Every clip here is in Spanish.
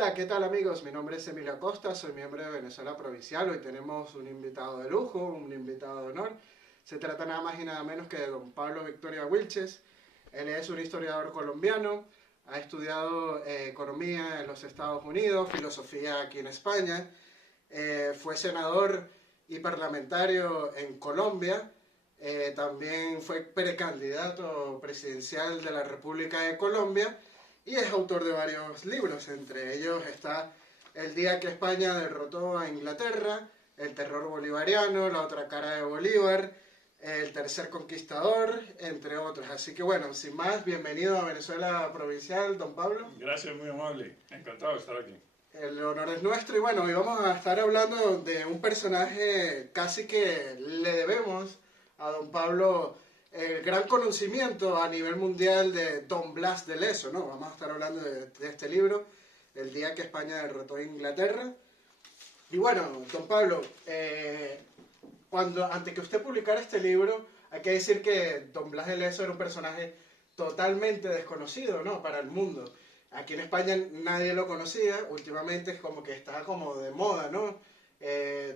Hola, ¿qué tal amigos? Mi nombre es Emilio Acosta, soy miembro de Venezuela Provincial. Hoy tenemos un invitado de lujo, un invitado de honor. Se trata nada más y nada menos que de don Pablo Victoria Wilches. Él es un historiador colombiano, ha estudiado economía en los Estados Unidos, filosofía aquí en España, fue senador y parlamentario en Colombia, también fue precandidato presidencial de la República de Colombia y es autor de varios libros, entre ellos está El día que España derrotó a Inglaterra, El terror bolivariano, La otra cara de Bolívar, El tercer conquistador, entre otros. Así que bueno, sin más, bienvenido a Venezuela Provincial, don Pablo. Gracias, muy amable, encantado de estar aquí. El honor es nuestro y bueno, hoy vamos a estar hablando de un personaje casi que le debemos a don Pablo el gran conocimiento a nivel mundial de Don Blas de Leso, ¿no? Vamos a estar hablando de este libro, El día que España derrotó a Inglaterra. Y bueno, don Pablo, antes que usted publicara este libro, hay que decir que Don Blas de Leso era un personaje totalmente desconocido, ¿no? Para el mundo. Aquí en España nadie lo conocía, últimamente es como que está como de moda, ¿no?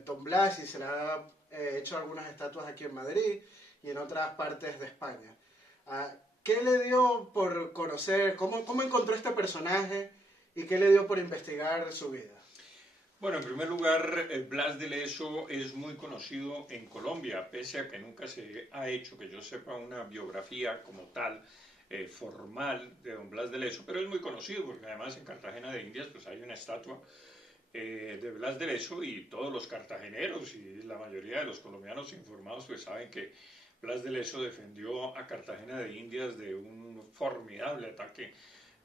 Don Blas, y se le ha hecho algunas estatuas aquí en Madrid y en otras partes de España. ¿Qué le dio por conocer, cómo encontró este personaje y qué le dio por investigar su vida? Bueno, en primer lugar, Blas de Leso es muy conocido en Colombia, pese a que nunca se ha hecho, que yo sepa, una biografía como tal, formal de don Blas de Leso, pero es muy conocido porque además en Cartagena de Indias pues hay una estatua de Blas de Leso y todos los cartageneros y la mayoría de los colombianos informados pues saben que Blas de Leso defendió a Cartagena de Indias de un formidable ataque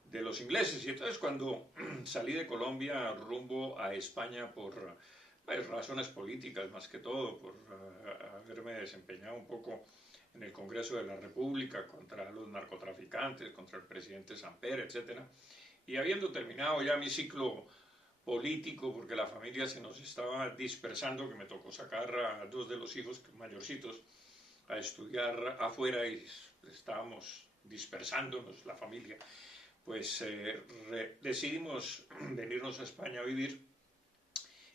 de los ingleses. Y entonces cuando salí de Colombia rumbo a España por razones políticas más que todo, por haberme desempeñado un poco en el Congreso de la República contra los narcotraficantes, contra el presidente Samper, etc. Y habiendo terminado ya mi ciclo político, porque la familia se nos estaba dispersando, que me tocó sacar a dos de los hijos mayorcitos a estudiar afuera y estábamos dispersándonos la familia, pues decidimos venirnos a España a vivir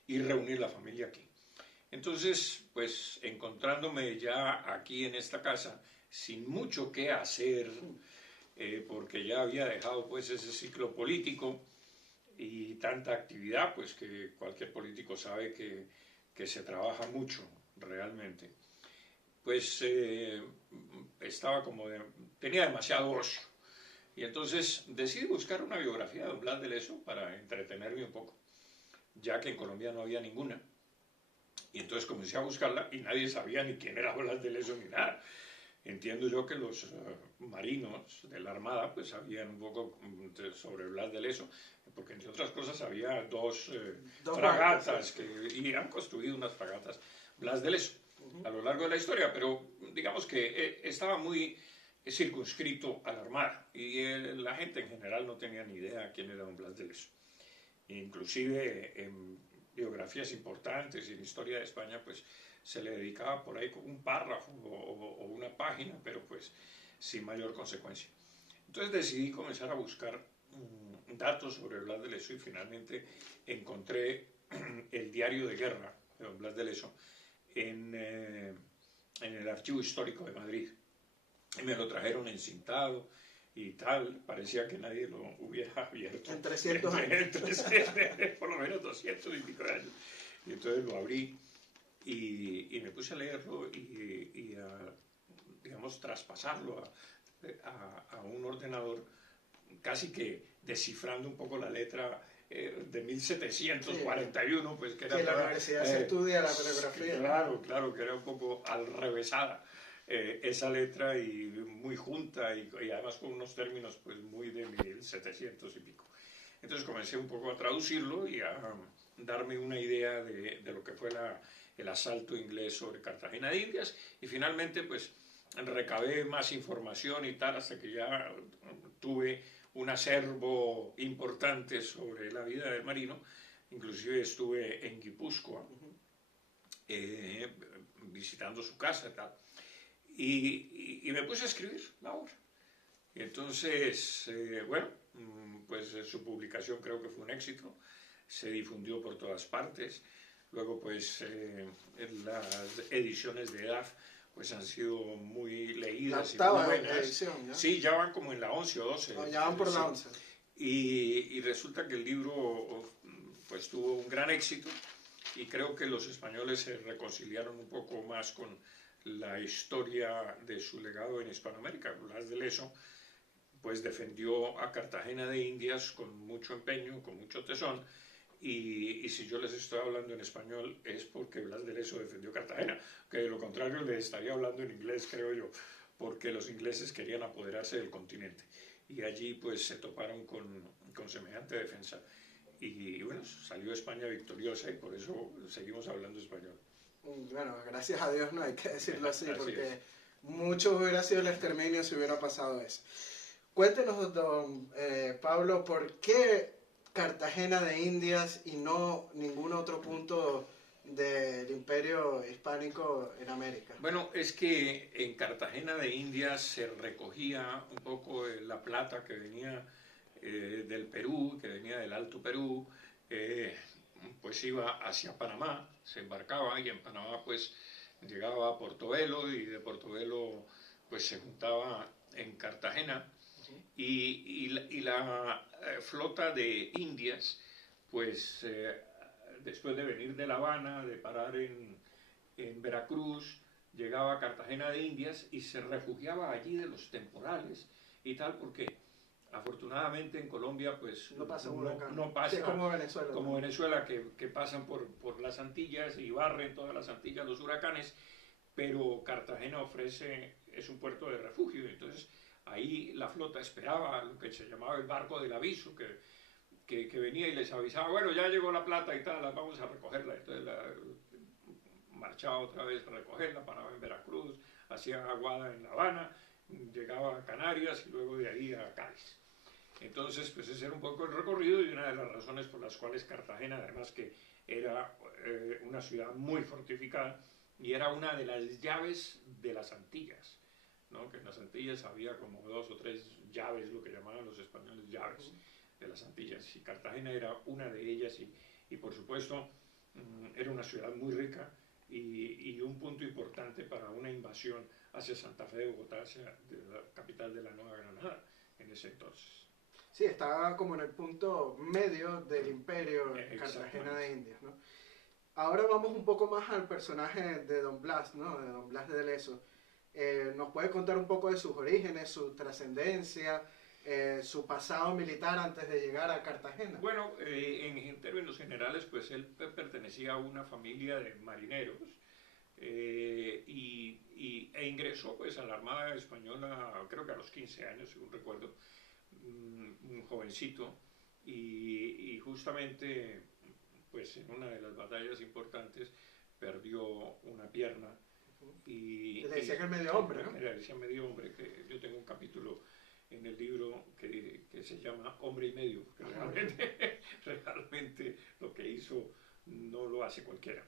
y reunir la familia aquí. Entonces, pues encontrándome ya aquí en esta casa, sin mucho que hacer, porque ya había dejado pues ese ciclo político y tanta actividad, pues que cualquier político sabe que se trabaja mucho realmente, pues tenía demasiado ocio. Y entonces decidí buscar una biografía de don Blas de Leso para entretenerme un poco, ya que en Colombia no había ninguna. Y entonces comencé a buscarla y nadie sabía ni quién era Blas de Leso ni nada. Entiendo yo que los marinos de la Armada pues sabían un poco sobre Blas de Leso, porque entre otras cosas había dos fragatas y han construido unas fragatas Blas de Leso a lo largo de la historia, pero digamos que estaba muy circunscrito a la Armada y la gente en general no tenía ni idea quién era don Blas de Leso. Inclusive en biografías importantes y en historia de España pues se le dedicaba por ahí un párrafo o una página, pero pues sin mayor consecuencia. Entonces decidí comenzar a buscar datos sobre Blas de Leso y finalmente encontré el diario de guerra de don Blas de Leso en el Archivo Histórico de Madrid. Y me lo trajeron encintado y tal, parecía que nadie lo hubiera abierto. En 300 años. Por lo menos 200 y pico de años. Y entonces lo abrí y me puse a leerlo y a, digamos, traspasarlo a un ordenador, casi que descifrando un poco la letra de 1741, sí, pues que era... Que la universidad se estudia la bibliografía. Claro, claro, que era un poco al revésada esa letra y muy junta y además con unos términos pues muy de 1700 y pico. Entonces comencé un poco a traducirlo y a darme una idea de lo que fue el asalto inglés sobre Cartagena de Indias y finalmente pues recabé más información y tal hasta que ya tuve un acervo importante sobre la vida del marino. Inclusive estuve en Guipúzcoa visitando su casa y tal. Y me puse a escribir la obra. Y entonces, bueno, pues su publicación creo que fue un éxito, se difundió por todas partes. Luego, pues, las ediciones de EDAF pues han sido muy leídas y muy buenas. Edición, ¿ya? Sí, ya van como en la 11 o 12. Oh, ya van por la 11. Y resulta que el libro pues tuvo un gran éxito y creo que los españoles se reconciliaron un poco más con la historia de su legado en Hispanoamérica. Blas de Leso pues defendió a Cartagena de Indias con mucho empeño, con mucho tesón, y si yo les estoy hablando en español es porque Blas de Leso defendió Cartagena, que de lo contrario les estaría hablando en inglés, creo yo, porque los ingleses querían apoderarse del continente y allí pues se toparon con semejante defensa y bueno, salió España victoriosa y por eso seguimos hablando español. Bueno, gracias a Dios no hay que decirlo así, Así porque es. mucho hubiera sido el exterminio si hubiera pasado eso. Cuéntenos, don Pablo, ¿por qué Cartagena de Indias y no ningún otro punto del imperio hispánico en América? Bueno, es que en Cartagena de Indias se recogía un poco la plata que venía del Perú, que venía del Alto Perú, pues iba hacia Panamá, se embarcaba y en Panamá pues llegaba a Portobelo y de Portobelo pues se juntaba en Cartagena y la flota de Indias pues después de venir de La Habana, de parar en Veracruz, llegaba a Cartagena de Indias y se refugiaba allí de los temporales y tal, porque afortunadamente en Colombia pues no pasa un huracán. No pasa sí, como Venezuela. como Venezuela que pasan por las Antillas y barren todas las Antillas los huracanes, pero Cartagena es un puerto de refugio, entonces ahí la flota esperaba lo que se llamaba el barco del aviso, que venía y les avisaba, bueno, ya llegó la plata y tal, vamos a recogerla. Entonces marchaba otra vez a recogerla, paraba en Veracruz, hacía aguada en La Habana, llegaba a Canarias y luego de ahí a Cádiz. Entonces, pues ese era un poco el recorrido y una de las razones por las cuales Cartagena, además que era una ciudad muy fortificada y era una de las llaves de las Antillas, ¿no? Que en las Antillas había como 2 o 3 llaves, lo que llamaban los españoles llaves de las Antillas, y Cartagena era una de ellas y por supuesto era una ciudad muy rica y un punto importante para una invasión hacia Santa Fe de Bogotá, hacia la capital de la Nueva Granada en ese entonces. Sí, estaba como en el punto medio del imperio Cartagena de Indias, ¿no? Ahora vamos un poco más al personaje de Don Blas, ¿no? De Don Blas de Leso. ¿Nos puede contar un poco de sus orígenes, su trascendencia, su pasado militar antes de llegar a Cartagena? Bueno, en términos generales, pues él pertenecía a una familia de marineros e ingresó pues a la Armada Española, creo que a los 15 años, según recuerdo, un jovencito, y justamente pues en una de las batallas importantes perdió una pierna. Le decía que el medio hombre, ¿no? Le decía medio hombre, que yo tengo un capítulo en el libro que se llama Hombre y Medio, porque realmente lo que hizo no lo hace cualquiera.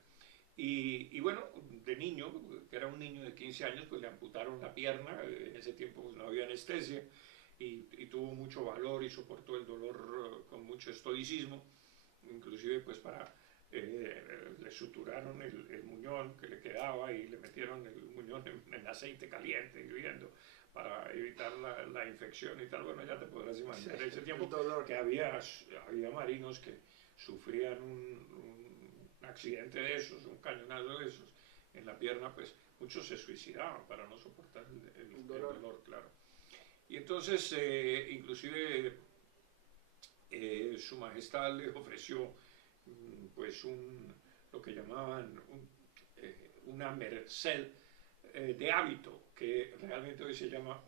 Y bueno, de niño, que era un niño de 15 años, pues le amputaron la pierna, en ese tiempo pues, no había anestesia, y tuvo mucho valor y soportó el dolor con mucho estoicismo, inclusive pues le suturaron el muñón que le quedaba y le metieron el muñón en aceite caliente hirviendo para evitar la infección y tal. Bueno, ya te podrás imaginar, en ese tiempo que había marinos que sufrían un accidente de esos, un cañonazo de esos en la pierna, pues muchos se suicidaban para no soportar el dolor, claro. Y entonces, inclusive, su majestad le ofreció pues lo que llamaban una merced de hábito, que realmente hoy se llama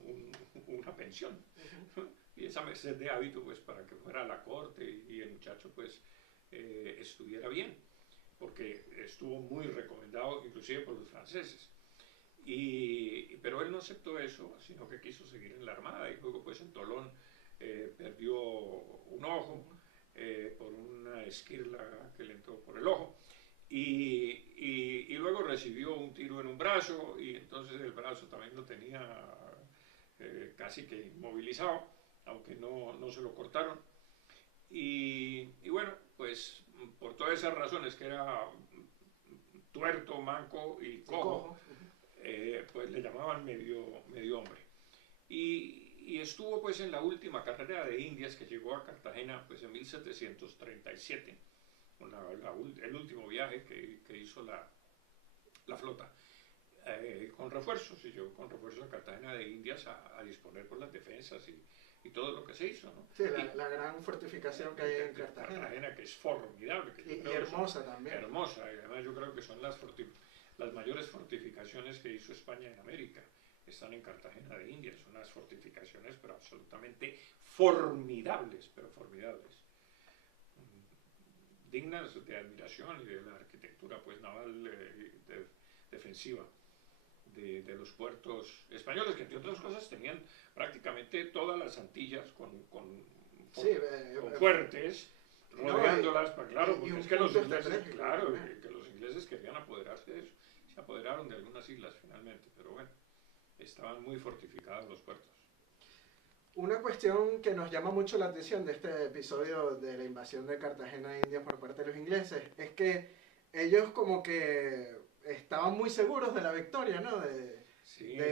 una pensión. Y esa merced de hábito, pues para que fuera a la corte y el muchacho pues estuviera bien, porque estuvo muy recomendado inclusive por los franceses. Pero él no aceptó eso, sino que quiso seguir en la Armada, y luego pues en Tolón perdió un ojo por una esquirla que le entró por el ojo, y luego recibió un tiro en un brazo, y entonces el brazo también lo tenía casi que inmovilizado, aunque no se lo cortaron. Y bueno, pues por todas esas razones, que era tuerto, manco y cojo, pues le llamaban medio hombre. Y estuvo pues en la última carrera de Indias, que llegó a Cartagena pues en 1737, el último viaje que hizo la flota, con refuerzos, y llegó con refuerzos a Cartagena de Indias a disponer por las defensas y todo lo que se hizo, ¿no? Sí, la gran fortificación que hay en Cartagena. Que es formidable. Que y hermosa también. Hermosa, y además yo creo que son las mayores fortificaciones que hizo España en América. Están en Cartagena de Indias, unas fortificaciones pero absolutamente formidables, dignas de admiración, y de la arquitectura pues naval defensiva de los puertos españoles, que entre otras cosas tenían prácticamente todas las Antillas con fuertes rodeándolas, claro, porque es que los ingleses querían apoderarse de eso. Se apoderaron de algunas islas finalmente, pero bueno, estaban muy fortificados los puertos. Una cuestión que nos llama mucho la atención de este episodio de la invasión de Cartagena de Indias por parte de los ingleses es que ellos como que estaban muy seguros de la victoria, ¿no? De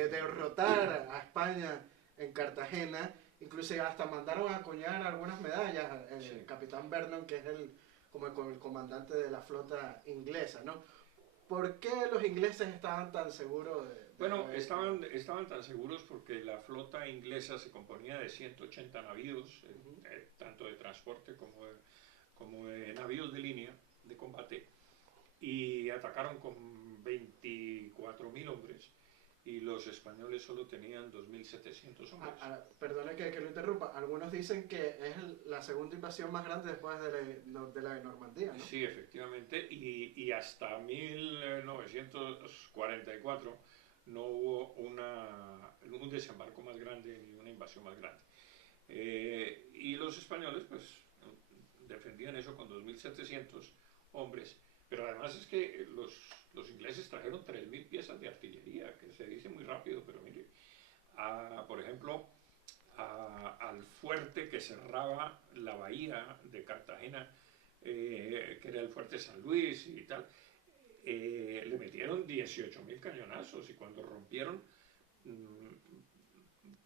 derrotar a España en Cartagena. Inclusive hasta mandaron a acuñar algunas medallas el capitán Vernon, que es el comandante de la flota inglesa, ¿no? ¿Por qué los ingleses estaban tan seguros Bueno, estaban tan seguros porque la flota inglesa se componía de 180 navíos, tanto de transporte como de navíos de línea de combate, y atacaron con 24.000 hombres, y los españoles solo tenían 2.700 hombres. Perdone que lo interrumpa, algunos dicen que es la segunda invasión más grande después de la de Normandía, ¿no? Sí, efectivamente, y hasta 1944 no hubo un desembarco más grande ni una invasión más grande. Y los españoles pues defendían eso con 2.700 hombres, pero además es que los ingleses trajeron 3.000 piezas de artillería, que se dice muy rápido, pero mire, por ejemplo, al fuerte que cerraba la bahía de Cartagena, que era el fuerte San Luis y tal, le metieron 18.000 cañonazos, y cuando rompieron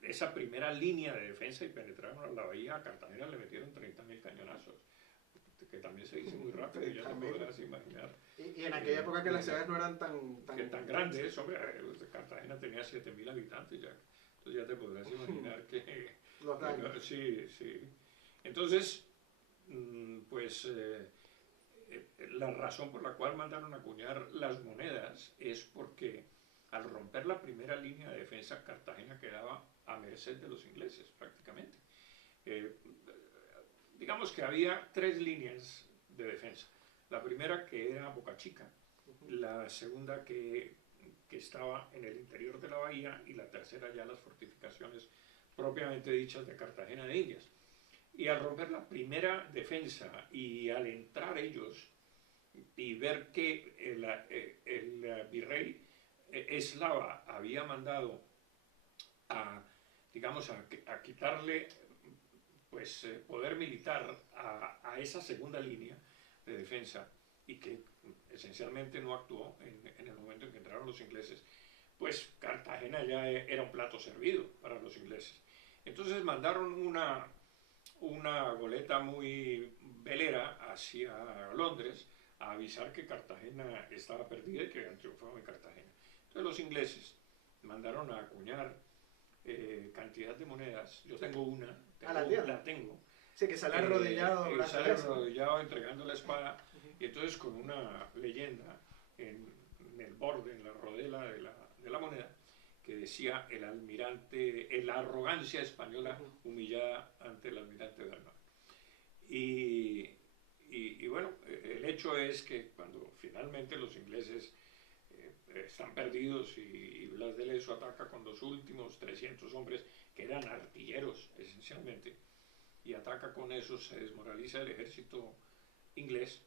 esa primera línea de defensa y penetraron a la bahía, a Cartagena le metieron 30.000 cañonazos, que también se dice muy rápido, y ya te podrás imaginar. Y en aquella época que las ciudades no eran tan grandes, hombre, Cartagena tenía 7.000 habitantes ya, entonces ya te podrás imaginar que... Los daños. Sí. Entonces, pues la razón por la cual mandaron a acuñar las monedas es porque al romper la primera línea de defensa, Cartagena quedaba a merced de los ingleses prácticamente. Digamos que había 3 líneas de defensa. La primera, que era Boca Chica, la segunda que estaba en el interior de la bahía, y la tercera ya las fortificaciones propiamente dichas de Cartagena de Indias. Y al romper la primera defensa y al entrar ellos y ver que el virrey Eslava había mandado a quitarle pues poder militar a esa segunda línea de defensa, y que esencialmente no actuó en el momento en que entraron los ingleses, pues Cartagena ya era un plato servido para los ingleses. Entonces mandaron una goleta muy velera hacia Londres a avisar que Cartagena estaba perdida y que habían triunfado en Cartagena. Entonces los ingleses mandaron a acuñar cantidad de monedas. Yo tengo una, la tengo. Sí, que sale arrodillado. Sale arrodillado entregando la espada, y entonces con una leyenda en el borde, en la rodela de la moneda, que decía la arrogancia española humillada ante el almirante Vernon. Y bueno, el hecho es que cuando finalmente los ingleses están perdidos y Blas de Lezo ataca con los últimos 300 hombres, que eran artilleros esencialmente, y ataca con esos, se desmoraliza el ejército inglés,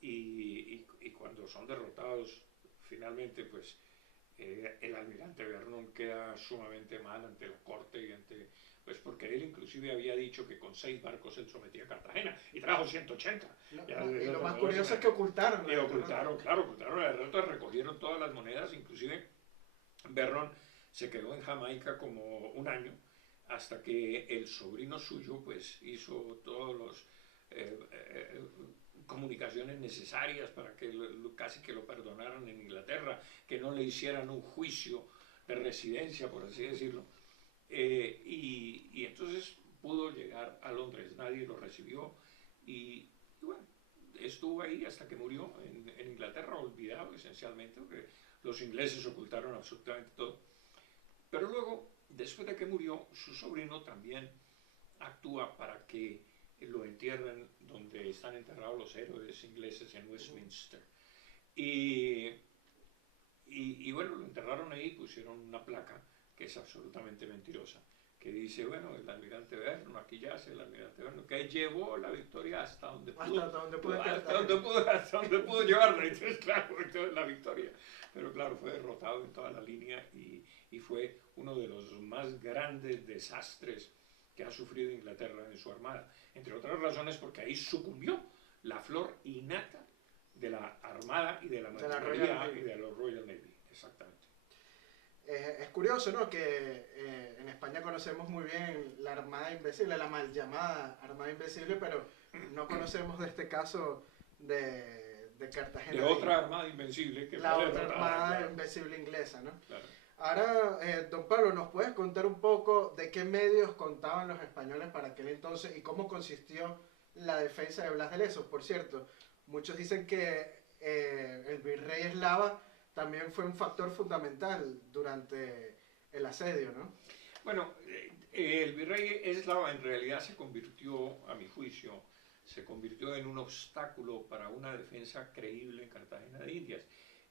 y cuando son derrotados finalmente, pues el almirante Vernon queda sumamente mal ante la corte y ante Pues porque él inclusive había dicho que con 6 barcos él sometía a Cartagena y trajo 180. Y lo más curioso es que ocultaron. Y ocultaron, claro, ocultaron el reto, recogieron todas las monedas, inclusive Vernon se quedó en Jamaica como un año hasta que el sobrino suyo pues hizo todos los comunicaciones necesarias para que casi que lo perdonaran en Inglaterra, que no le hicieran un juicio de residencia, por así decirlo. Y entonces pudo llegar a Londres, nadie lo recibió y bueno, estuvo ahí hasta que murió en Inglaterra, olvidado esencialmente, porque los ingleses ocultaron absolutamente todo. Pero luego, después de que murió, su sobrino también actúa para que lo entierren donde están enterrados los héroes ingleses en Westminster. Y bueno, lo enterraron ahí, pusieron una placa que es absolutamente mentirosa, que dice, bueno, el almirante Vernon, aquí yace el almirante Vernon, que llevó la victoria hasta donde pudo, hasta donde pudo llevarla. Entonces, claro, entonces la victoria. Pero claro, fue derrotado en toda la línea y fue uno de los más grandes desastres que ha sufrido Inglaterra en su armada. Entre otras razones porque ahí sucumbió la flor innata de la armada y de la marinería y de los Royal Navy. Exactamente. Es curioso, ¿no? Que en España conocemos muy bien la Armada Invencible, la mal llamada Armada Invencible, pero no conocemos de este caso de Cartagena. De otra Armada Invencible que la otra Armada Invencible inglesa, ¿no? Claro. Ahora, don Pablo, ¿nos puedes contar un poco de qué medios contaban los españoles para aquel entonces y cómo consistió la defensa de Blas de Lezo? Por cierto, muchos dicen que el virrey Eslava también fue un factor fundamental durante el asedio, ¿no? Bueno, el virrey Eslava en realidad se convirtió, a mi juicio, se convirtió en un obstáculo para una defensa creíble en Cartagena de Indias.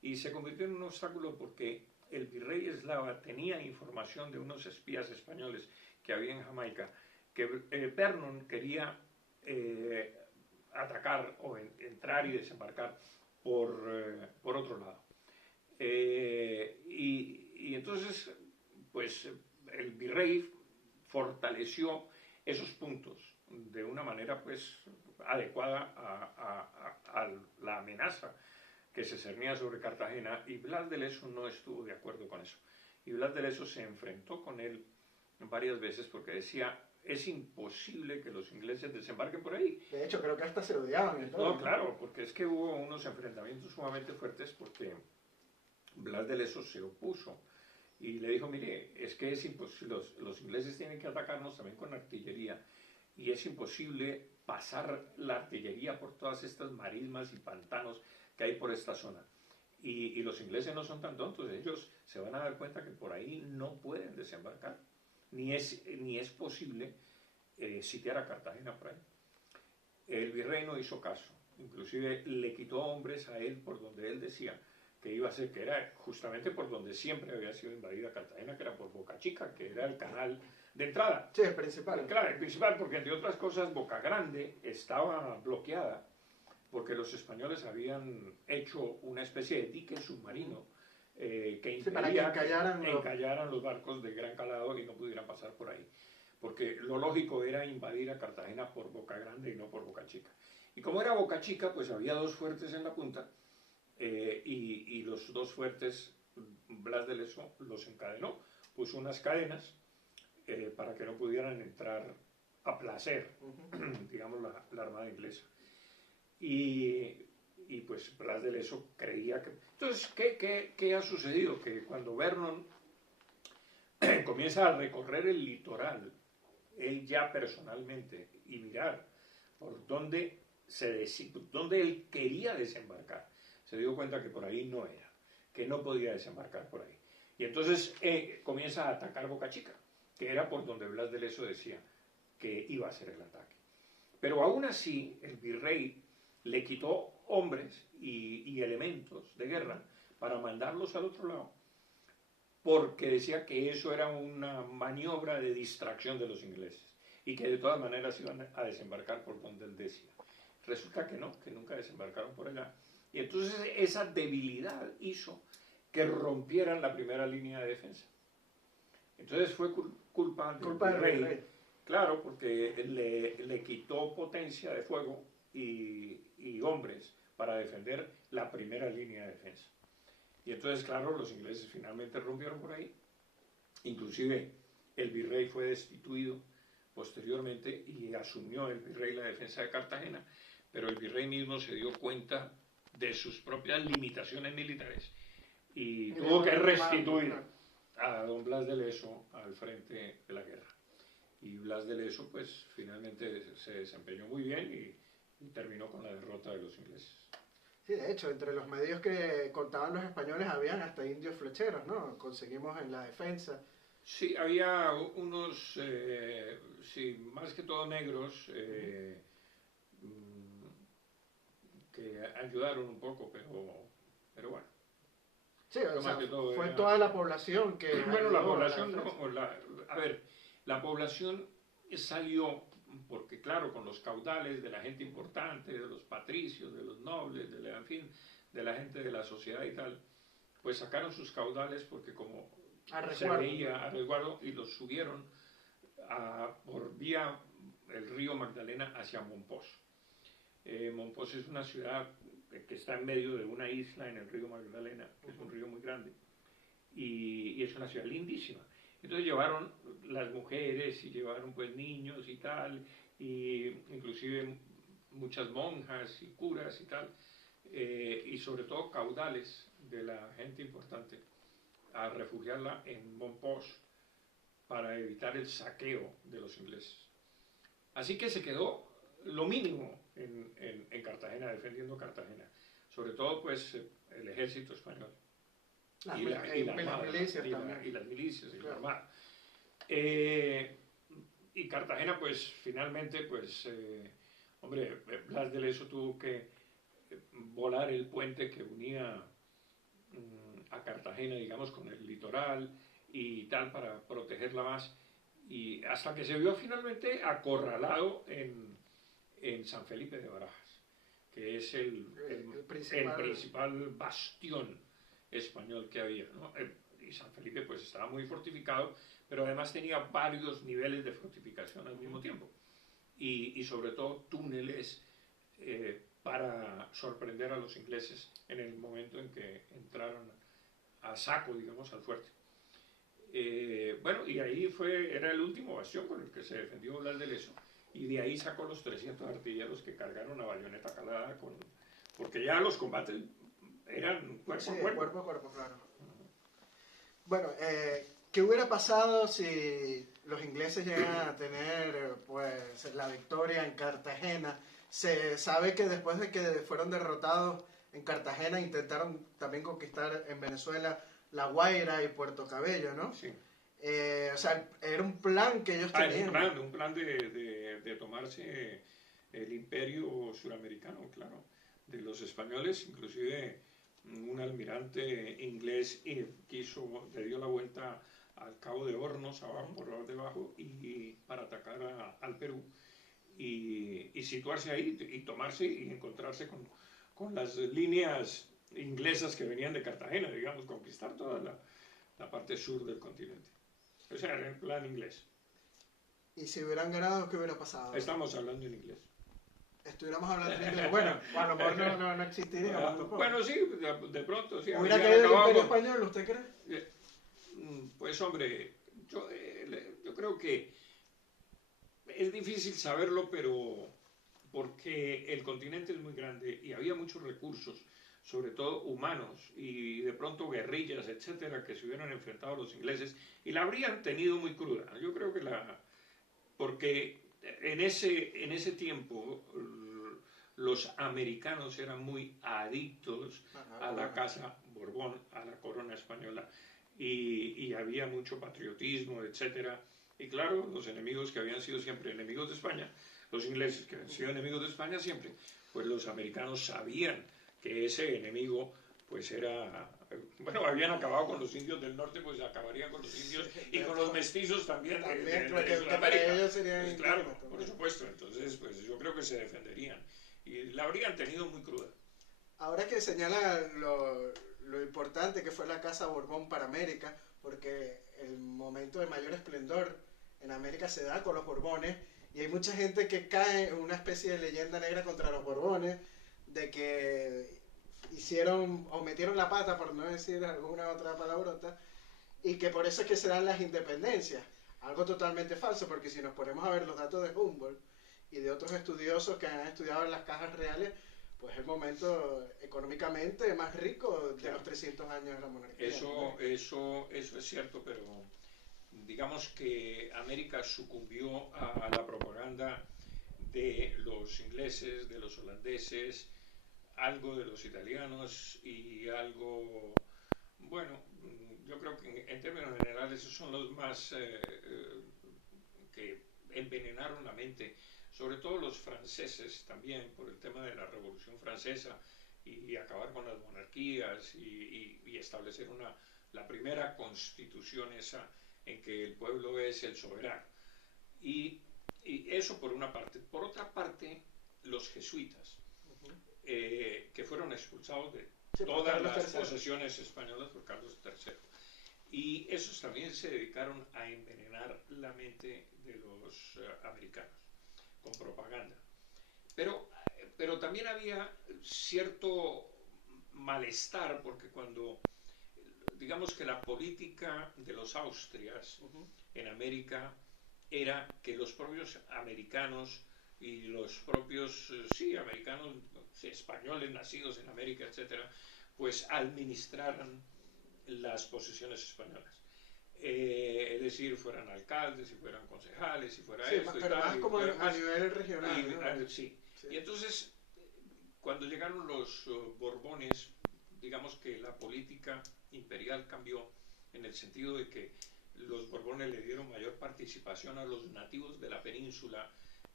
Y se convirtió en un obstáculo porque el virrey Eslava tenía información de unos espías españoles que había en Jamaica, que Vernon quería atacar o entrar y desembarcar por otro lado. Y entonces, pues, el virrey fortaleció esos puntos de una manera, pues, adecuada a la amenaza que se cernía sobre Cartagena, y Blas de Lezo no estuvo de acuerdo con eso. Y Blas de Lezo se enfrentó con él varias veces porque decía, es imposible que los ingleses desembarquen por ahí. De hecho, creo que hasta se odiaban. No, claro, porque es que hubo unos enfrentamientos sumamente fuertes porque Blas de Lezo se opuso y le dijo, mire, es que es imposible, los ingleses tienen que atacarnos también con artillería y es imposible pasar la artillería por todas estas marismas y pantanos que hay por esta zona. Y los ingleses no son tan tontos, ellos se van a dar cuenta que por ahí no pueden desembarcar, ni es posible sitiar a Cartagena por ahí. El virrey no hizo caso, inclusive le quitó hombres a él por donde él decía que iba a ser, que era justamente por donde siempre había sido invadida Cartagena, que era por Boca Chica, que era el canal de entrada. Sí, el principal. Claro, el principal, porque entre otras cosas Boca Grande estaba bloqueada porque los españoles habían hecho una especie de dique submarino que impedía que encallaran los barcos de gran calado y no pudieran pasar por ahí. Porque lo lógico era invadir a Cartagena por Boca Grande y no por Boca Chica. Y como era Boca Chica, pues había dos fuertes en la punta, y los dos fuertes Blas de Lezo los encadenó, puso unas cadenas para que no pudieran entrar a placer, digamos, la armada inglesa. Y pues Blas de Lezo creía que... Entonces, ¿qué ha sucedido? Que cuando Vernon comienza a recorrer el litoral, él ya personalmente, y mirar por dónde él quería desembarcar, se dio cuenta que por ahí no era, que no podía desembarcar por ahí. Y entonces comienza a atacar Boca Chica, que era por donde Blas de Lezo decía que iba a ser el ataque. Pero aún así, el virrey le quitó hombres y elementos de guerra para mandarlos al otro lado, porque decía que eso era una maniobra de distracción de los ingleses y que de todas maneras iban a desembarcar por donde él decía. Resulta que no, que nunca desembarcaron por allá. Y entonces esa debilidad hizo que rompieran la primera línea de defensa. Entonces fue culpa del Culpa del virrey. virrey. Claro, porque le quitó potencia de fuego y hombres para defender la primera línea de defensa. Y entonces, claro, los ingleses finalmente rompieron por ahí. Inclusive el virrey fue destituido posteriormente y asumió el virrey la defensa de Cartagena, pero el virrey mismo se dio cuenta de sus propias limitaciones militares y tuvo que restituir a don Blas de Leso al frente de la guerra. Y Blas de Leso pues finalmente se desempeñó muy bien y terminó con la derrota de los ingleses. Sí, de hecho, entre los medios que contaban los españoles habían hasta indios flecheros, ¿no? Conseguimos en la defensa. Sí, había unos, sí, más que todo negros, que ayudaron un poco, pero bueno. Sí, o sea, Más que todo fue era... toda la población que... Bueno, la ayudó a población, defensa. no, a ver, la población salió porque, claro, con los caudales de la gente importante, de los patricios, de los nobles, en fin, de la gente de la sociedad y tal, pues sacaron sus caudales porque como se veía a resguardo y los subieron por vía el río Magdalena hacia Monpós. Monpós es una ciudad que está en medio de una isla en el río Magdalena, que es un río muy grande, y es una ciudad lindísima. Entonces llevaron las mujeres y llevaron pues niños y tal, y inclusive muchas monjas y curas y tal, y sobre todo caudales de la gente importante, a refugiarla en Monpós para evitar el saqueo de los ingleses. Así que se quedó lo mínimo en Cartagena, defendiendo Cartagena, sobre todo pues el ejército español. Las Y las milicias también. y las milicias y claro. la armada. Y Cartagena pues finalmente pues hombre, Blas de Leso tuvo que volar el puente que unía a Cartagena, digamos, con el litoral y tal, para protegerla más, y hasta que se vio finalmente acorralado en San Felipe de Barajas, que es el principal bastión español que había, ¿no? Y San Felipe pues estaba muy fortificado, pero además tenía varios niveles de fortificación al mismo tiempo, y sobre todo túneles para sorprender a los ingleses en el momento en que entraron a saco, digamos, al fuerte. Bueno, y ahí era el último bastión con el que se defendió Blas de Leso, y de ahí sacó los 300 artilleros que cargaron a bayoneta calada, porque ya los combates eran cuerpo a cuerpo. Cuerpo a cuerpo, claro. Bueno, ¿qué hubiera pasado si los ingleses llegan a tener pues la victoria en Cartagena? Se sabe que después de que fueron derrotados en Cartagena intentaron también conquistar en Venezuela La Guaira y Puerto Cabello, ¿no? Sí. O sea, era un plan que ellos tenían. Un plan de tomarse el imperio suramericano, claro, de los españoles. Inclusive un almirante inglés le dio la vuelta al Cabo de Hornos, por debajo, y para atacar al Perú y situarse ahí y tomarse y encontrarse con las líneas inglesas que venían de Cartagena, digamos, conquistar toda la parte sur del continente. Ese era el plan inglés. ¿Y si hubieran ganado, qué hubiera pasado? Estamos hablando en inglés. Estuviéramos hablando en inglés. Bueno, a lo mejor no existiría. Bueno, sí, de pronto, sí. ¿Hubiera caído el Imperio Español, usted cree? Pues hombre, yo creo que es difícil saberlo, pero porque el continente es muy grande y había muchos recursos, sobre todo humanos, y de pronto guerrillas, etcétera, que se hubieran enfrentado a los ingleses y la habrían tenido muy cruda. Yo creo que porque en ese tiempo los americanos eran muy adictos a la casa Borbón, a la corona española, y había mucho patriotismo, etcétera. Y claro, los enemigos que habían sido siempre enemigos de España, los ingleses que habían sido enemigos de España siempre, pues los americanos sabían que ese enemigo pues era, bueno, habían acabado con los indios del norte, pues acabarían con los indios y con los mestizos también de Sudamérica. Pues claro, por supuesto, entonces pues yo creo que se defenderían y la habrían tenido muy cruda. Ahora que señala lo importante que fue la Casa Borbón para América, porque el momento de mayor esplendor en América se da con los Borbones, y hay mucha gente que cae en una especie de leyenda negra contra los Borbones, de que hicieron o metieron la pata, por no decir alguna otra palabrota, y que por eso es que se dan las independencias. Algo totalmente falso, porque si nos ponemos a ver los datos de Humboldt y de otros estudiosos que han estudiado en las cajas reales, pues el momento económicamente más rico de los 300 años de la monarquía. Eso es cierto, pero digamos que América sucumbió a la propaganda de los ingleses, de los holandeses, algo de los italianos y algo, bueno, yo creo que en términos generales esos son los más que envenenaron la mente, sobre todo los franceses también, por el tema de la Revolución Francesa y acabar con las monarquías y establecer la primera constitución esa en que el pueblo es el soberano. Y eso por una parte. Por otra parte, los jesuitas, que fueron expulsados de todas las posesiones españolas por Carlos III. Y esos también se dedicaron a envenenar la mente de los americanos con propaganda. Pero también había cierto malestar, porque cuando, digamos que la política de los Austrias en América era que los propios americanos y los propios, americanos, españoles nacidos en América, etcétera, pues administraran las posesiones españolas. Es decir, fueran alcaldes, si fueran concejales, si fuera sí, esto pero y tal, más como a nivel regional, ¿no? Sí. Y entonces, cuando llegaron los Borbones, digamos que la política imperial cambió en el sentido de que los Borbones le dieron mayor participación a los nativos de la península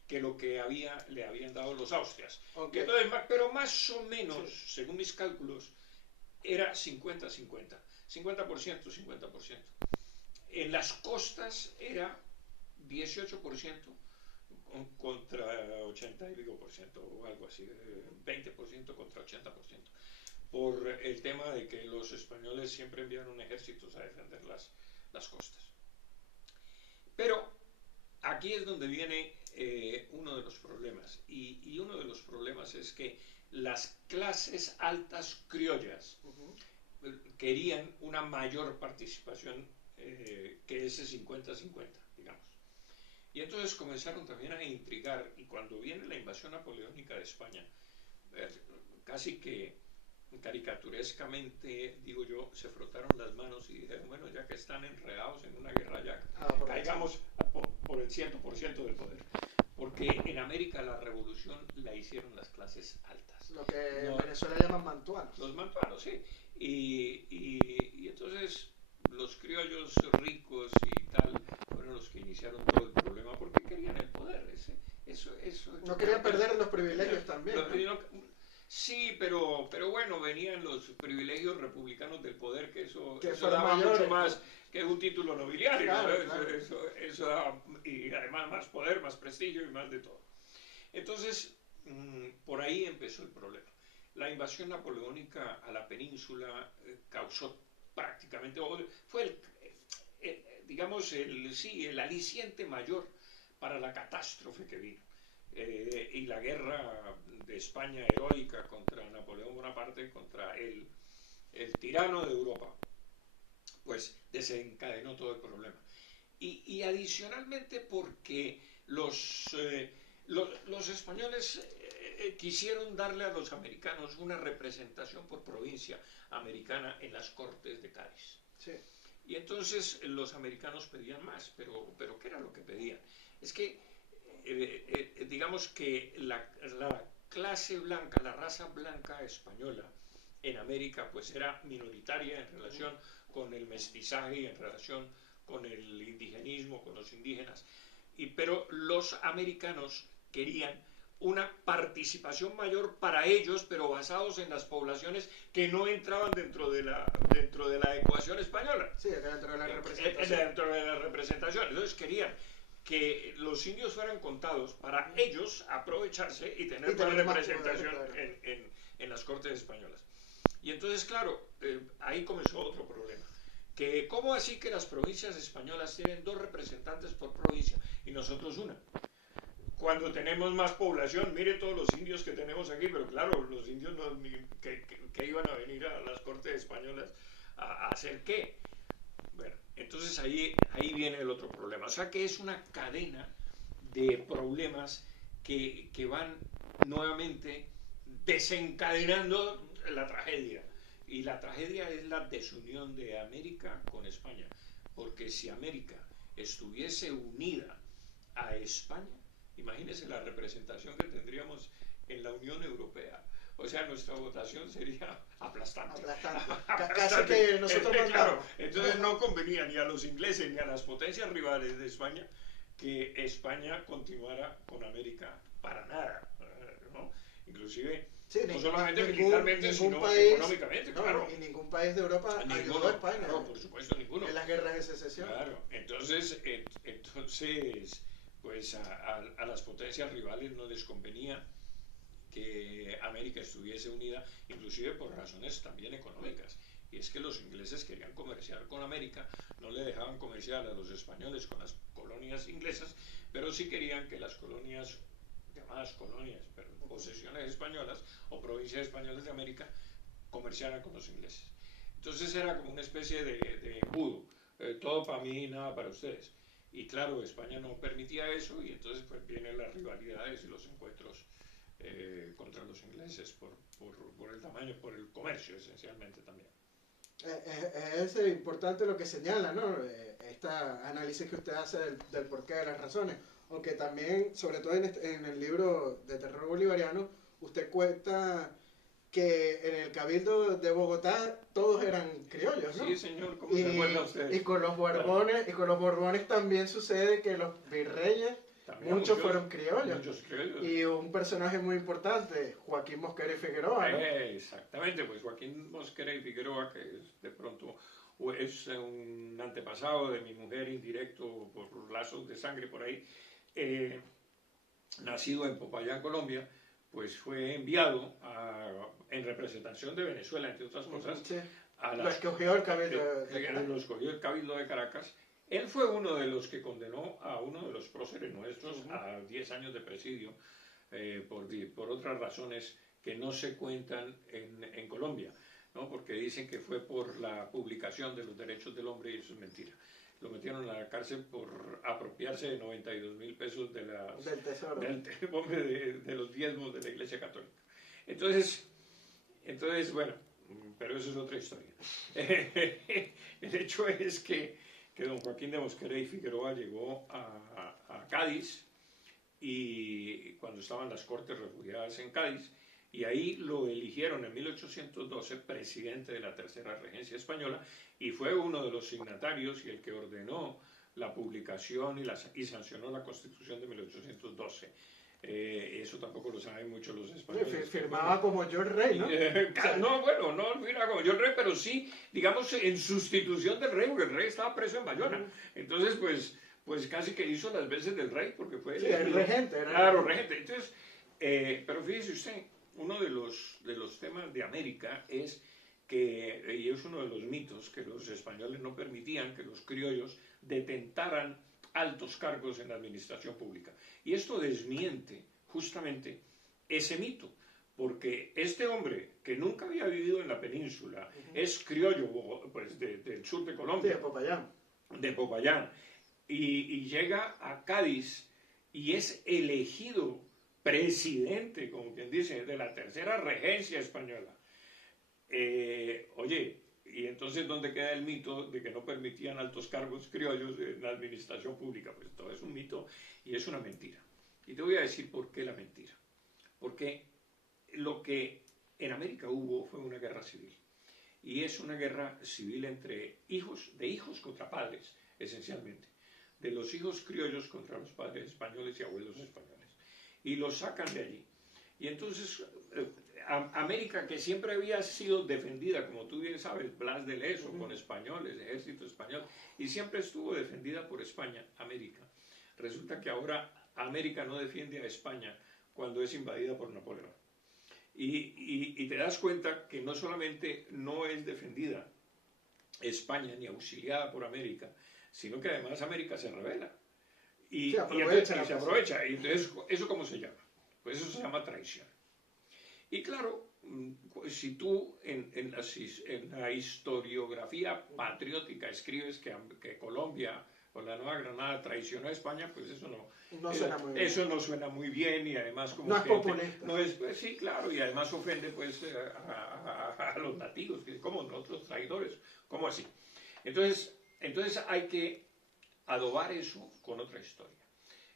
que lo que le habían dado los Austrias. Okay. Entonces, pero más o menos, según mis cálculos, era 50-50. 50%, 50%. En las costas era 18% contra 80 y pico por ciento, o algo así, 20% contra 80%, por el tema de que los españoles siempre enviaron ejércitos a defender las costas. Pero aquí es donde viene uno de los problemas, y uno de los problemas es que las clases altas criollas querían una mayor participación que ese 50-50, digamos. Y entonces comenzaron también a intrigar, y cuando viene la invasión napoleónica de España, casi que caricaturescamente, digo yo, se frotaron las manos y dijeron, bueno, ya que están enredados en una guerra, ya caigamos por el 100% del poder. Porque en América la revolución la hicieron las clases altas. Lo que en Venezuela llaman mantuanos. Los mantuanos, sí. Y entonces los criollos ricos y tal fueron los que iniciaron todo el problema porque querían el poder. No querían perder los privilegios también. Sí, pero bueno, venían los privilegios republicanos del poder, que eso daba mucho más que un título nobiliario. Claro, ¿no? claro. Eso daba, y además más poder, más prestigio y más de todo. Entonces, por ahí empezó el problema. La invasión napoleónica a la península causó prácticamente, fue digamos, el aliciente mayor para la catástrofe que vino. Y la guerra de España heroica contra Napoleón Bonaparte, contra el tirano de Europa, pues desencadenó todo el problema. Y adicionalmente porque los españoles quisieron darle a los americanos una representación por provincia americana en las Cortes de Cádiz. Sí. Y entonces los americanos pedían más, pero ¿qué era lo que pedían? Es que digamos que la clase blanca, la raza blanca española en América pues era minoritaria en relación con el mestizaje y en relación con el indigenismo, con los indígenas, pero los americanos querían una participación mayor para ellos, pero basados en las poblaciones que no entraban dentro de la ecuación española. Sí, dentro de la representación. Dentro de la representación. Entonces querían que los indios fueran contados para ellos aprovecharse y tener más representación en las Cortes españolas. Y entonces, claro, ahí comenzó otro problema, que ¿cómo así que las provincias españolas tienen 2 representantes por provincia y nosotros una? Cuando tenemos más población, mire todos los indios que tenemos aquí, pero claro, los indios no, que iban a venir a las cortes españolas a hacer qué. Bueno, entonces ahí viene el otro problema. O sea que es una cadena de problemas que van nuevamente desencadenando la tragedia. Y la tragedia es la desunión de América con España. Porque si América estuviese unida a España, imagínense la representación que tendríamos en la Unión Europea. O sea, nuestra votación sería aplastante. Casi que nosotros mandamos. Claro, entonces no convenía ni a los ingleses ni a las potencias rivales de España que España continuara con América para nada, ¿no? Inclusive, sí, no solamente militarmente, sino país, económicamente, no, claro. Y ningún país de Europa ayudó a España. Claro, por supuesto, ninguno. En las guerras de secesión. Claro, entonces pues a las potencias rivales no les convenía que América estuviese unida, inclusive por razones también económicas. Y es que los ingleses querían comerciar con América, no le dejaban comerciar a los españoles con las colonias inglesas, pero sí querían que las colonias, llamadas colonias, pero posesiones españolas o provincias españolas de América, comerciaran con los ingleses. Entonces era como una especie de embudo, todo para mí y nada para ustedes. Y claro, España no permitía eso y entonces pues vienen las rivalidades y los encuentros contra los ingleses por el tamaño, por el comercio esencialmente también. Es importante lo que señala, ¿no? Este análisis que usted hace del porqué de las razones, aunque también, sobre todo en el libro de terror bolivariano, usted cuenta que en el Cabildo de Bogotá todos eran criollos, ¿no? Sí, señor, ¿cómo se acuerda usted? Y con los Borbones también sucede que los virreyes muchos fueron criollos. Muchos criollos. Y un personaje muy importante, Joaquín Mosquera y Figueroa, ¿no? Exactamente, pues Joaquín Mosquera y Figueroa, que de pronto es un antepasado de mi mujer indirecto por lazos de sangre por ahí, nacido en Popayán, Colombia, pues fue enviado en representación de Venezuela, entre otras cosas. Sí. Lo escogió el Cabildo de Caracas. Lo escogió el Cabildo de Caracas. Él fue uno de los que condenó a uno de los próceres nuestros a 10 años de presidio por otras razones que no se cuentan en Colombia, ¿no? Porque dicen que fue por la publicación de los derechos del hombre y eso es mentira. Lo metieron a la cárcel por apropiarse de 92.000 pesos del tesoro, de los diezmos de la Iglesia Católica. Entonces, bueno, pero eso es otra historia. El hecho es que don Joaquín de Mosquera y Figueroa llegó a Cádiz y cuando estaban las cortes refugiadas en Cádiz, y ahí lo eligieron en 1812 presidente de la Tercera Regencia Española y fue uno de los signatarios y el que ordenó la publicación y sancionó la Constitución de 1812. Eso tampoco lo saben mucho los españoles. Firmaba como George Rey, ¿no? No, bueno, no firmaba como George Rey, pero sí, digamos, en sustitución del rey, porque el rey estaba preso en Bayona. Entonces, pues casi que hizo las veces del rey, porque fue el regente. Claro, regente. Entonces, pero fíjese usted, uno de los temas de América es que, y es uno de los mitos, que los españoles no permitían que los criollos detentaran altos cargos en la administración pública. Y esto desmiente justamente ese mito, porque este hombre que nunca había vivido en la península, es criollo pues, del sur de Colombia, de Popayán, y llega a Cádiz y es elegido presidente, como quien dice, de la Tercera Regencia Española. Oye, y entonces, ¿dónde queda el mito de que no permitían altos cargos criollos en la administración pública? Pues todo es un mito y es una mentira. Y te voy a decir por qué la mentira. Porque lo que en América hubo fue una guerra civil. Y es una guerra civil entre hijos contra padres, esencialmente. De los hijos criollos contra los padres españoles y abuelos españoles. Y los sacan de allí. Y entonces, América, que siempre había sido defendida, como tú bien sabes, Blas de Lezo, con españoles, ejército español, y siempre estuvo defendida por España, América. Resulta que ahora América no defiende a España cuando es invadida por Napoleón. Y te das cuenta que no solamente no es defendida España ni auxiliada por América, sino que además América se revela. Y, Sí, se aprovecha. Y entonces, ¿eso cómo se llama? Pues eso se llama traición. Y claro, pues si tú en la historiografía patriótica escribes que Colombia o la Nueva Granada traicionó a España, pues eso no suena muy bien y además como no es populista. No es, pues, sí, claro, y además ofende pues a los nativos, que como nosotros traidores, ¿cómo así? Entonces hay que adobar eso con otra historia.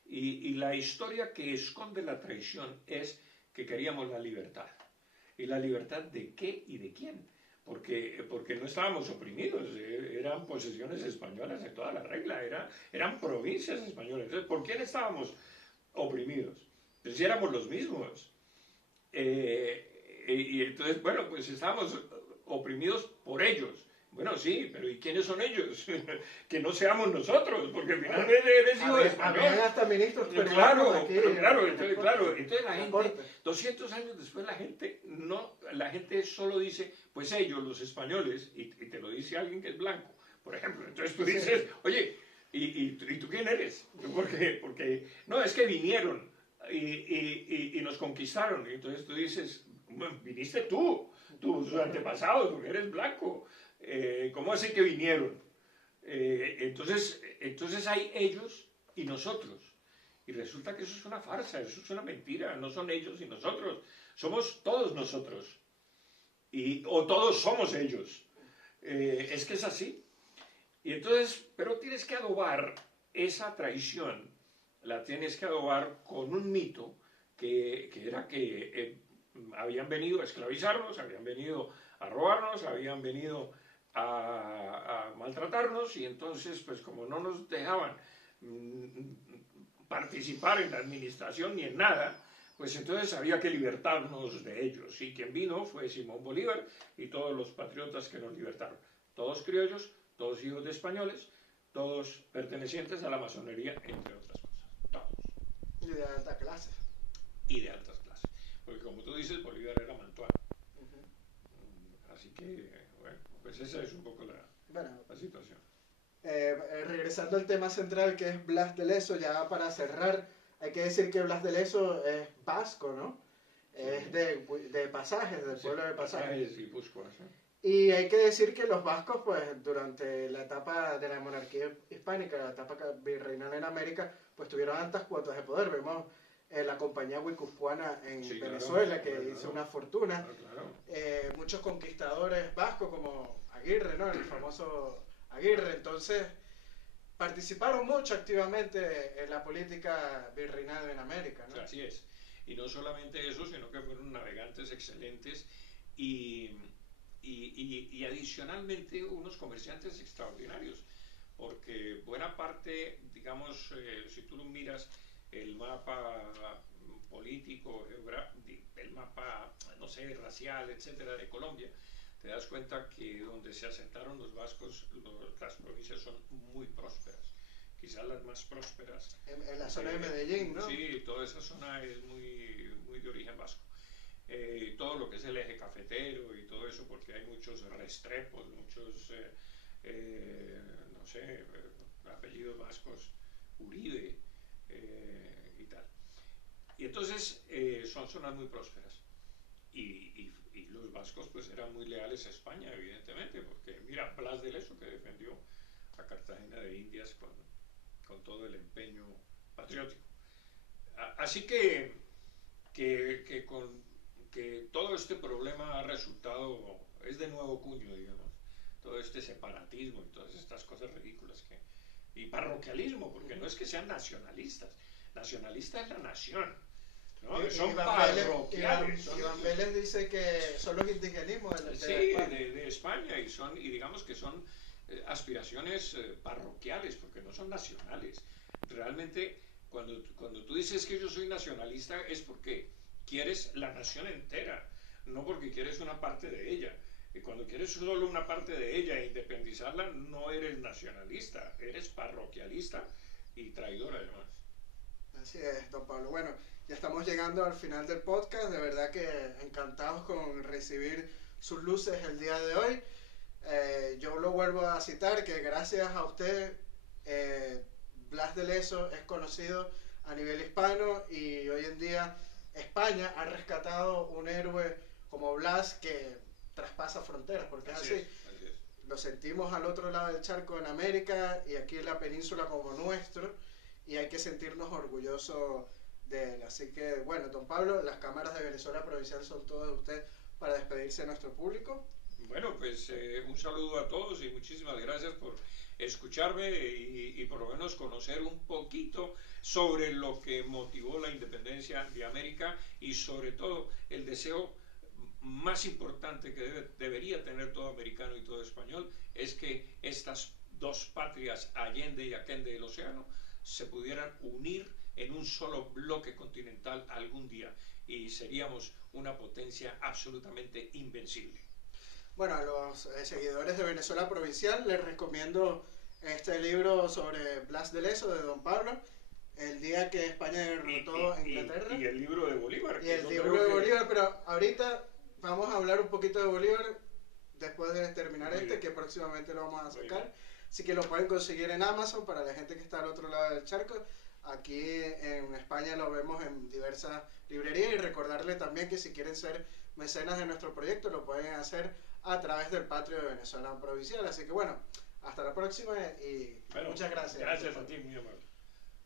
Y la historia que esconde la traición es que queríamos la libertad. ¿Y la libertad de qué y de quién? Porque no estábamos oprimidos, eran posesiones españolas de toda la regla, eran provincias españolas. Entonces, ¿por quién estábamos oprimidos? Pues si éramos los mismos. Y entonces, bueno, pues estábamos oprimidos por ellos. Bueno, sí, pero ¿y quiénes son ellos? Que no seamos nosotros, porque finalmente eres hijo de español. Hasta ministros claro, entonces la gente, 200 años después la gente solo dice, pues ellos, los españoles, y te lo dice alguien que es blanco, por ejemplo. Entonces tú dices, oye, ¿y tú quién eres? Porque no, es que vinieron y nos conquistaron. Y entonces tú dices, bueno, viniste tus antepasados, porque eres blanco. ¿Cómo así que vinieron? Entonces hay ellos y nosotros. Y resulta que eso es una farsa, eso es una mentira. No son ellos y nosotros. Somos todos nosotros. O todos somos ellos. Es que es así. Y entonces, pero tienes que adobar esa traición, la tienes que adobar con un mito que era que habían venido a esclavizarnos, habían venido a robarnos, habían venido a maltratarnos, y entonces pues como no nos dejaban participar en la administración ni en nada, pues entonces había que libertarnos de ellos, y quien vino fue Simón Bolívar y todos los patriotas que nos libertaron, todos criollos, todos hijos de españoles, todos pertenecientes a la masonería, entre otras cosas, todos. Y de alta clase. Y de altas clases, porque como tú dices, Bolívar era mantuano. Así que pues esa es un poco la situación. Regresando al tema central, que es Blas de Lezo, ya para cerrar, hay que decir que Blas de Lezo es vasco, ¿no? Sí. Es de Pasajes, del pueblo de Pasajes. Y Guipúzcoa, sí. Y hay que decir que los vascos, pues, durante la etapa de la monarquía hispánica, la etapa virreinal en América, pues tuvieron altas cuotas de poder. Vemos la compañía guipuzcoana en Venezuela, que hizo una fortuna. Muchos conquistadores vascos, como Aguirre, ¿no? El famoso Aguirre. Entonces, participaron mucho activamente en la política virreinal en América, ¿no? Así es. Y no solamente eso, sino que fueron navegantes excelentes y adicionalmente unos comerciantes extraordinarios, porque buena parte, digamos, si tú lo miras, el mapa político, el mapa, no sé, racial, etcétera, de Colombia, te das cuenta que donde se asentaron los vascos, las provincias son muy prósperas, quizás las más prósperas. En la zona de Medellín, ¿no? Sí, toda esa zona es muy de origen vasco. Todo lo que es el eje cafetero y todo eso, porque hay muchos Restrepos, muchos, no sé, apellidos vascos, Uribe, y tal. Y entonces son zonas muy prósperas. Y los vascos pues eran muy leales a España, evidentemente, porque mira, Blas de Lezo, que defendió a Cartagena de Indias con todo el empeño patriótico. Así que todo este problema ha resultado, es de nuevo cuño, digamos, todo este separatismo y todas estas cosas ridículas y parroquialismo, porque no es que sean nacionalistas, nacionalista es la nación, ¿no? Son parroquiales. Iván Vélez dice que son los indigenismos de España y digamos que son aspiraciones parroquiales, porque no son nacionales. Realmente, cuando tú dices que yo soy nacionalista es porque quieres la nación entera, no porque quieres una parte de ella. Y cuando quieres solo una parte de ella e independizarla, no eres nacionalista, eres parroquialista y traidor además. Así es, don Pablo. Bueno, ya estamos llegando al final del podcast. De verdad que encantados con recibir sus luces el día de hoy. Yo lo vuelvo a citar, que gracias a usted, Blas de Leso es conocido a nivel hispano y hoy en día España ha rescatado un héroe como Blas que traspasa fronteras, porque es así. Así es. Lo sentimos al otro lado del charco en América y aquí en la península como nuestro, y hay que sentirnos orgullosos de él. Así que, bueno, don Pablo, las cámaras de Venezuela Provincial son todas de usted para despedirse de nuestro público. Bueno, pues un saludo a todos y muchísimas gracias por escucharme y por lo menos conocer un poquito sobre lo que motivó la independencia de América y sobre todo el deseo más importante que debería tener todo americano y todo español es que estas dos patrias, Allende y Aquende del Océano, se pudieran unir en un solo bloque continental algún día y seríamos una potencia absolutamente invencible. Bueno, a los seguidores de Venezuela Provincial les recomiendo este libro sobre Blas de Leso de don Pablo, el día que España derrotó a Inglaterra. Y el libro de Bolívar. Y el libro de Bolívar, pero ahorita vamos a hablar un poquito de Bolívar después de terminar que próximamente lo vamos a sacar. Así que lo pueden conseguir en Amazon para la gente que está al otro lado del charco. Aquí en España lo vemos en diversas librerías y recordarle también que si quieren ser mecenas de nuestro proyecto lo pueden hacer a través del Patreon de Venezuela Provincial. Así que bueno, hasta la próxima y muchas gracias. Gracias a ti, muy amable.